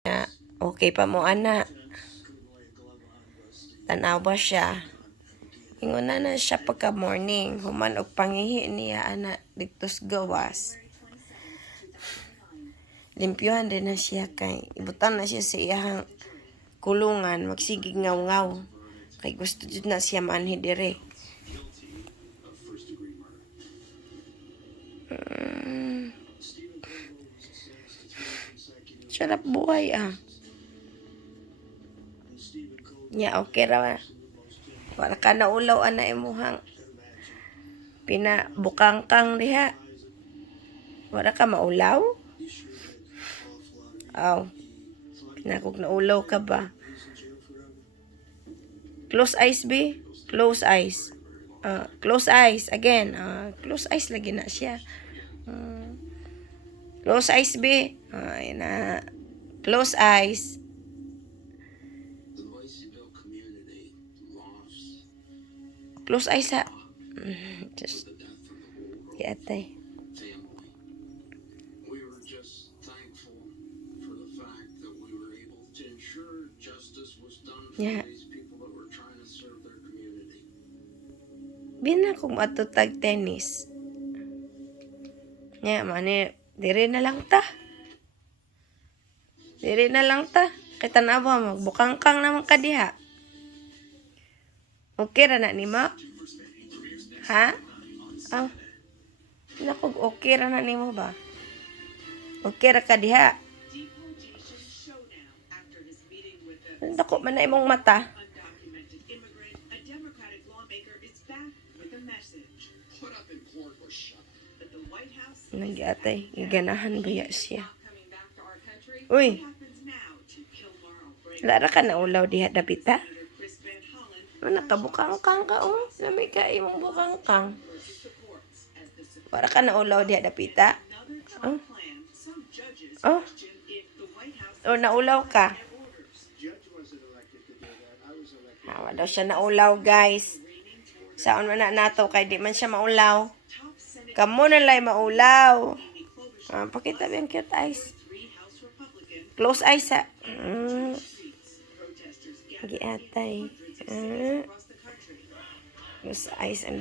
Na, okay pa mo, ana. Tanaw ba siya? Ingon na siya pagka morning. Human og pangihi niya, ana, dito sa gawas. Limpyohan din na siya kay ibutan na siya sa iyang kulungan, magsigig ngaw-ngaw. Kay gusto jud na siya manhi dire. Sarap buhay ah. Ya, okay ra. Wala ka na ulaw ana imuhang pinabukangkang diha. Wala ka maulaw? Aw. Pinakog na ulaw ka ba? Close eyes, be. Close eyes. Close eyes. Again. Close eyes lagi na siya. Close eyes, be. Ayan na. Close eyes. Close eyes, ha. Just. Yatay. Yeah. Bina kung matutag tennis. Yeah, mani, dire na lang ta. Dire na lang ta. Kay tanawa, magbukangkang naman ka diha. Okay ra na ni mo? Ha? Oh. Nakog okay ra na ni mo ba? Okay ra ka diha. Dako man na imong mata. Nag-atay, ganahan ba siya? Uy! Lara ka na ulaw diha dapita? Nakabukangkang ka oh. Lamay ka imong bukangkang. Wala ka na ulaw diha dapita? Oh. Oh. O naulaw ka? Hawa daw siya naulaw guys. Saan man na nato kay di man siya maulaw. Kamo na lay maulaw. Pakita ba yung cute eyes? Close eyes ha. Giatay. Close eyes.